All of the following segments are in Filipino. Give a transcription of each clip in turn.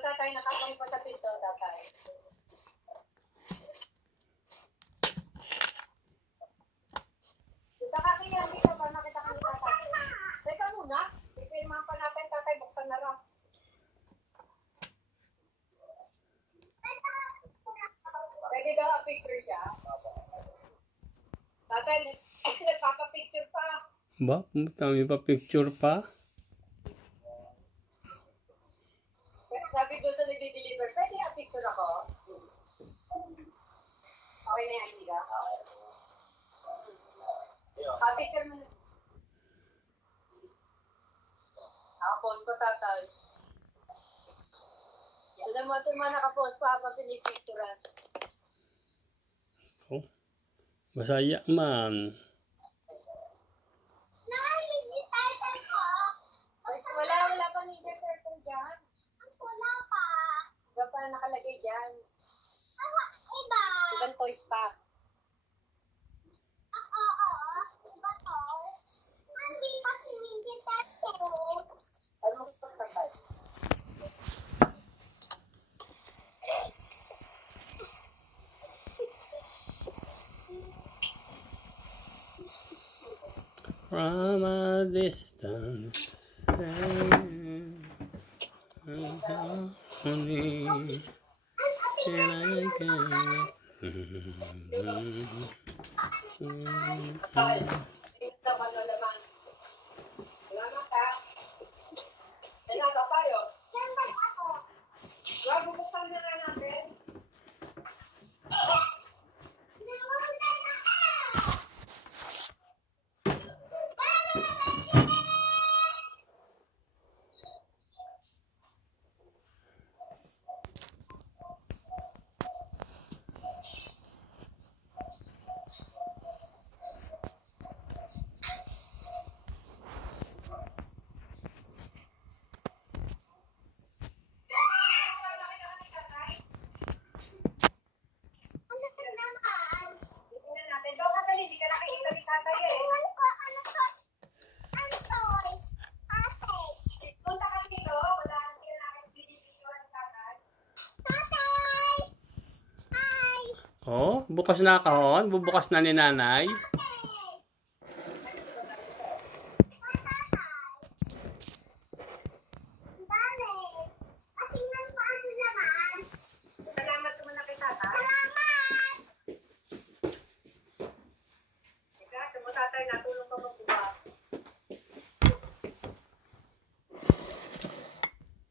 tatay, nakapang pa sa pinto, tatay. Saka kaya dito para nakita ka ni tatay. Teka muna, ipirmahan pa natin, tatay, buksan na lang. Pwede daw a-picture siya. Tatay, nagpapa-picture pa. Ba? Dami pa picture pa? Sabi doon sa nagdi-deliver, pwede a-picture ako? Okay na yan, hindi ka? A-picture mo na. Naka-post pa, tatay. Doon mo ito mga naka-post pa habang pinipicturean. Oh. Masaya man. Wala pa Ninja Turtle dyan. Wala pa. Iba pa nakalagay dyan. Iba. Ibang toys pa. Iba toys. Hindi pa si Ninja Turtle. Ano mo pagkakal? From a distance, oh, bukas na kahon? Bubukas na ni nanay? Salamat naman na kay tatay. Salamat! Ika, mo tatay, natulong pa magbukas.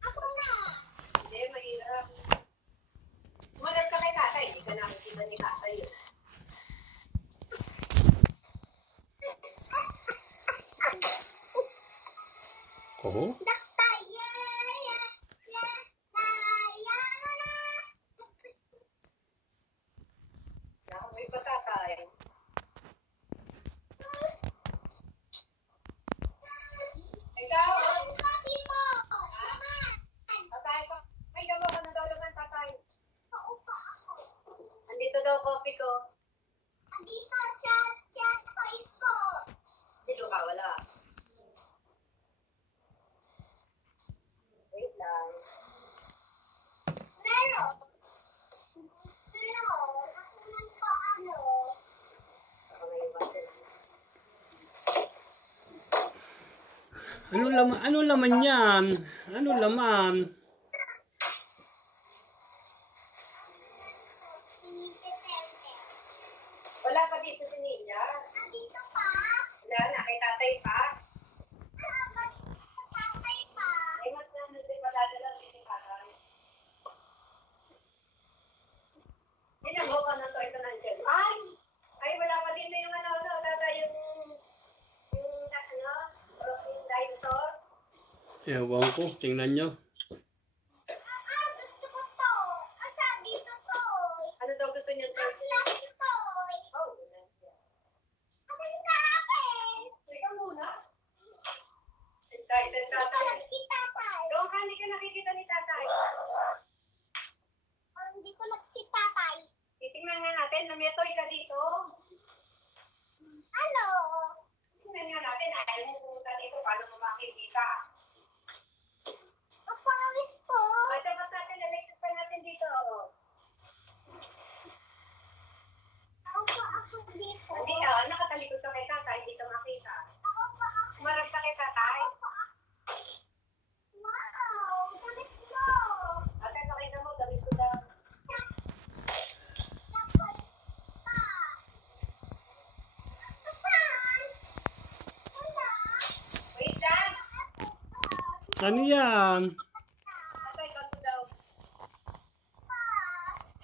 Ako na! Hindi, mahirap. Umalag ka kay tatay, hindi ka nakikita ni tatay yun. Oh? Nakamoy pa tatay. Ikaw? Tatay pa. Ay, gamo ka na daw naman, tatay. Andito daw coffee ko. Andito, chat toys ko. Silo ka, wala. Wait lang. Meron. Ano laman yan? Ano laman? Wala pa dito si Ninja. Dito pa? Wala na, kay tatay pa. Tatay pa. Ay, mas na nagpadadala din ni tatay. Tinamo ka ng toys na nandiyan. Ay, wala pa dito yung tatay, yung dinosaur. Ewan ko, tingnan nyo. Gusto ko to. Asa, dito to. Ano daw gusto niyo to? Plastic toy. Oh, akin ka akin. Teka muna. Excited tatay. Si tatay. Doon ka, hindi ka nakikita ni tatay. Hindi ko si tatay. Titingnan nga natin, nametoy ka dito. Ano? Tingnan nga natin, ayaw mo pumunta dito, paano mo makikita? Kapawis po. Ay, dapat Ano yan? Tatay, bago daw.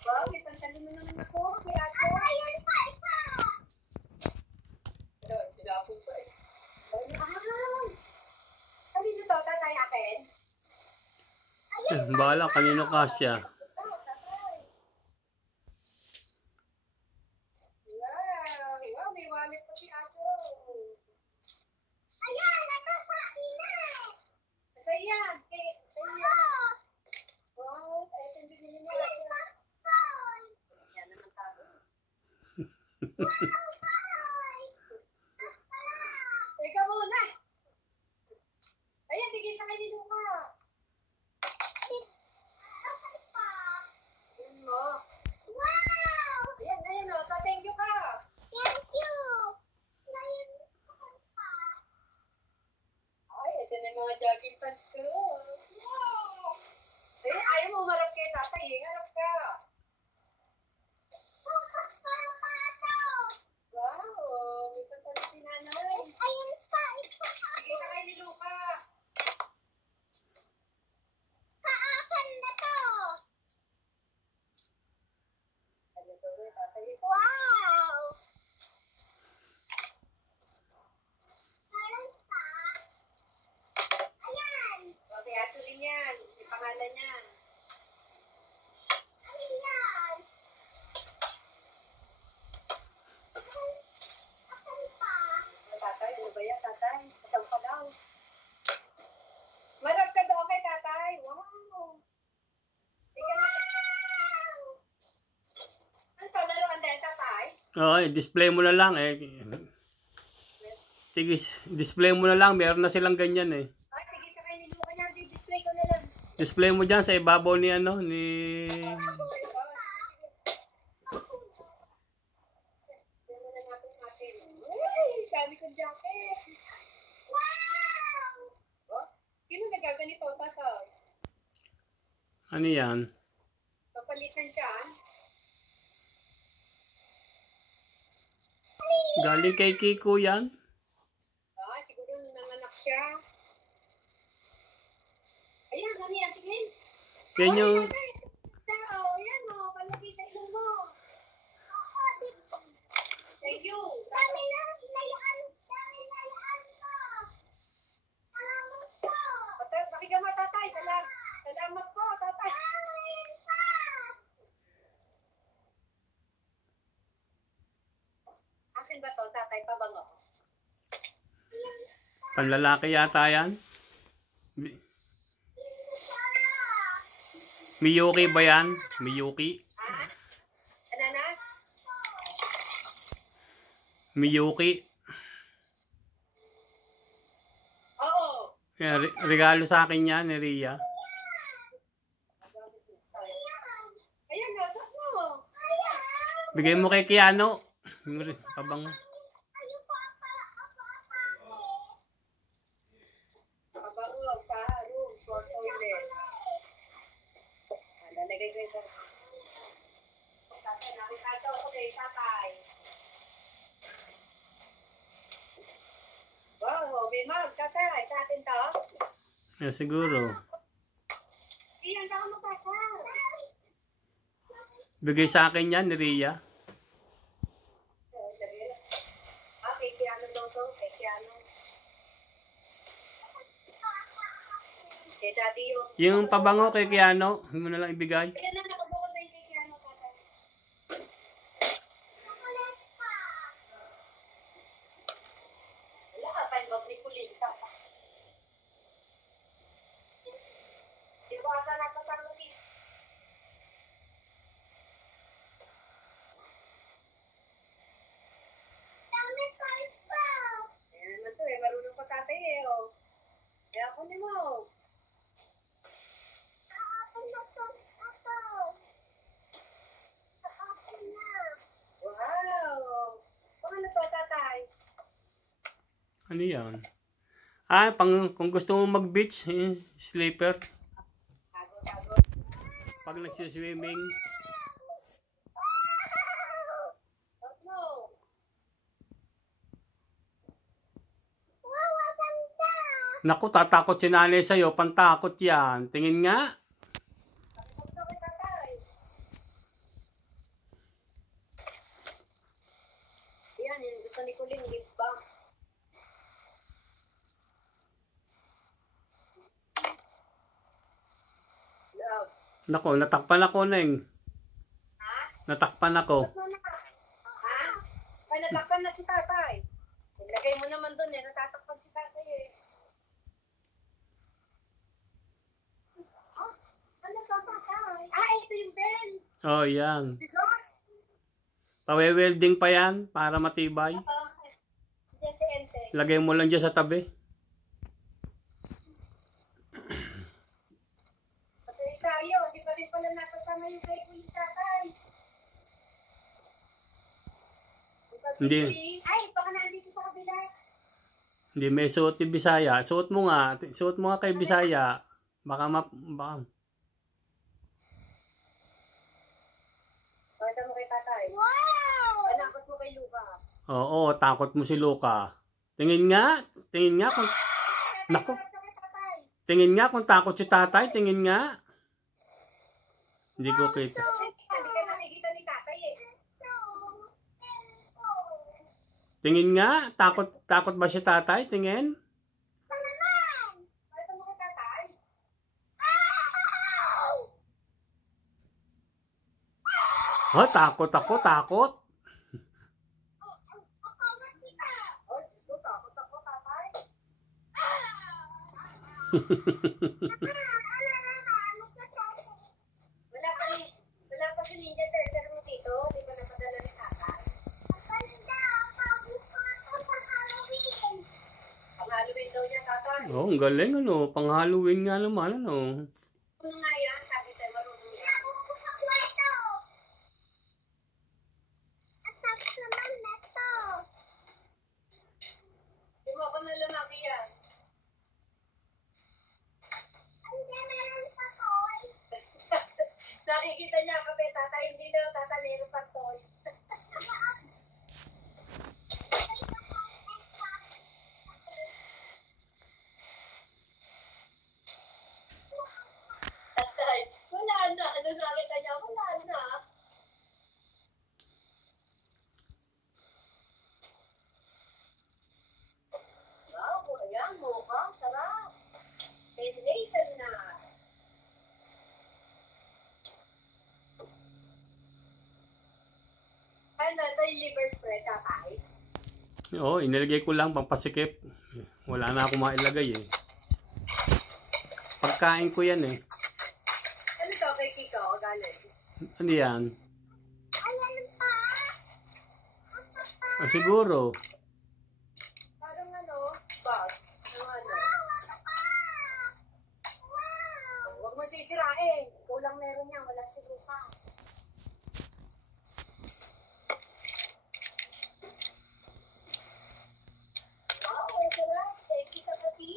Wow, may pantalon na naman ako. May ako. Ayun pa, isa. Ayun, pinapong pa eh. Kanino to, tatay, akin? Bahala, kanino kasya? Wow, may wallet pa si Apo. Ayan, ito sa akin eh. Sa iyan, sa iyan. Wow, ito yung binili mo. Yan naman tayo. Teka muna. Ayan, tigil sa kanino ka. Ayan mo. Wow! Ayan, ayan o. Thank you ka. Thank you. Ay, ito na yung mga jogging pants ko. Wow! Ayan, ayaw mo umarap kay tatay. Harap ka. Wow! May pantalon si nanay. Ayun pa, isa. Sige, sakay ni Luca. Kaakan na to. Ano to, tatay? Wow! Meron pa. Ayan. Okay, atulin yan. May pangalan yan. Ano yan? Asan pa? Tatay, ano ba yan, tatay? Asan pa daw? Marap ka daw kay tatay. Wow! Ika na. Ano to, laruan din, tatay? Okay, display mo na lang eh. Sige, display mo na lang. Meron na silang ganyan eh. Ay, tigil sa kayo ni Luca niya. Display ko na lang. Display mo dyan sa ibabaw ni ano, ni... Sabi ko jacket. Wow! Oh, sino nagaganito, tatay? Ano yan? Papalitan dyan. Galing kay Kiko yan? Ah, siguro nanganak siya. Ayan, ano yan? Tingin. Yan yung... Oh, yan o. Palagi sa ilong mo. Thank you. Dami na. Layaan. Dami na layaan ko. Salamat po. Pakinggan mo, tatay. Salamat po, tatay. Akin ba to, tatay? Pabango. Panlalaki yata yan? Miyuki ba yan? Miyuki? Ah? Ano na? Miyuki? Oo. Yan, regalo sa akin yan ni Ria. Ayan, nasa mo. Ayan. Bigay mo kay Kiano. Pabango. Pabango sa room for toilet. Lalagay ko ito. Tatay, nakikita ko kay tatay. Wow, may mag, tatay. Sa atin to? Yeah, siguro. Iyan, saka mapasa. Bigay sa akin yan ni Ria. Kay Kiano daw to. Kay Kiano. Kay daddy yun. Yung pabango kay Kiano, hindi mo na lang ibigay. Ayan na, nakabukod na yung kay Kiano, tatay. Wala ka pa yung magnipuling, tatay. Di ba ata nakasama dito? Dami cars pa. Ayan naman to eh, marunong pa tatay eh, oh. Kaya kunin mo. Aapin na to, tato. Aapin na. Wow! Paano to, tatay? Ano yan? Ah, kung gusto mo mag-beach, sleeper. Tago. Pag nagsiswimming. Tatlo. Wow, ang ganda! Naku, tatakot si nanay sa'yo. Pantakot yan. Tingin nga. Takot daw kay tatay. Yan, yung gusto ni Kuling, lip balm. Loves. Naku, natakpan ako, Neng. Ha? Natakpan ako. Ha? Ay, natakpan na si tatay. Ilagay mo naman doon eh. Natatakpan si tatay eh. Oh, ano to, tatay? Ah, ito yung bell. Oh, yan. Diba? Pawe-welding pa yan para matibay. Diyan si Ente. Lagay mo lang dyan sa tabi. Patay tayo. Hindi pa rin pala natatama yung kay Kuya tatay. Hindi. Ay, baka nandito sa kabila. Hindi may suot ni Bisaya. Suot mo nga. Suot mo nga kay Bisaya. Baka baka. Pakita mo kay tatay. Wow! Anakot mo kay Luca. Oo, takot mo si Luca. Tingin nga. Tingin nga kung... Naku. Tingin nga kung takot si tatay. Tingin nga. Hindi ko kita. Hindi ka nakikita ni tatay eh. Tingin nga. Takot ba si tatay? Tingin. Pakita mo kay tatay. Oh, takot ako. Takot. Oh, Diyos ko, takot ako, tatay. Wala pa si Ninja Turtle mo dito. Di ba napadala ni tatay? Pang Halloween daw niya, tatay. Oh, ang galing ano. Pang Halloween nga naman ano. Ano nga yan? Sabi sa'yo, marunong yan. Di mo ako nalamaki yan. Nakikita niya kami, tatay, hindi na, tatay, meron pang toy. Tatay, wala na. Ano nakita niya? Wala na. Wow, ayan, mukhang sarap. Hazel na. Ano, ito yung liver spread, tatay. Oo, inilagay ko lang pampasikip. Wala na akong mailagay eh. Pagkain ko yan eh. Ano to, kay Kiko, o galing? Ano yan? Ayan pa. Ah, siguro. Parang ano, bag. Ano. Huwag mo sisirain. Ikaw lang meron yan, wala si Luca. Wow, ang sarap. Thank you sa pati.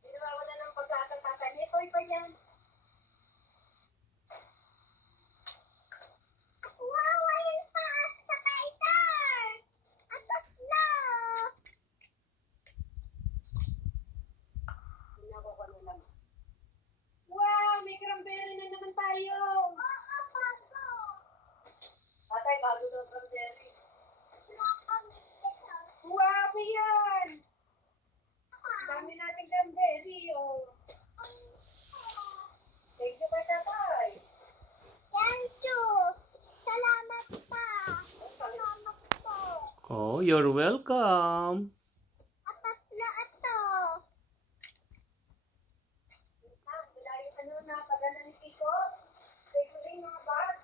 Hindi nawawala ng pagkakatatan. Ito'y pa yan. Wow, may cranberry na naman tayo. Atay, bago daw cranberry. Wow, yan. Dami natin cranberry, oh. Thank you, tatay. Oh, you're welcome. Bilay, ano na, padala ni Kiko? Seguling mga bag.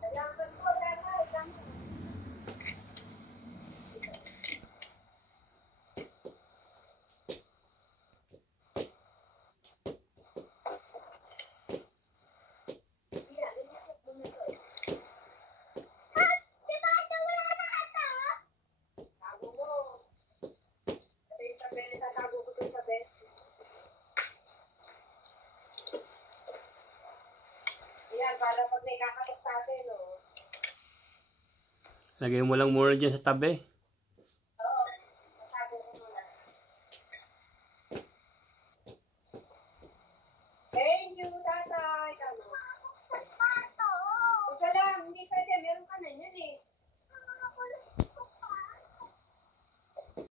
Salamat po, tatay. rin, oh. Lagay mo lang muna dyan sa tabi. Oo. Masabi ko muna. Thank you, tatay. Tama. Isa lang. Hindi pwede. Meron ka na yun eh.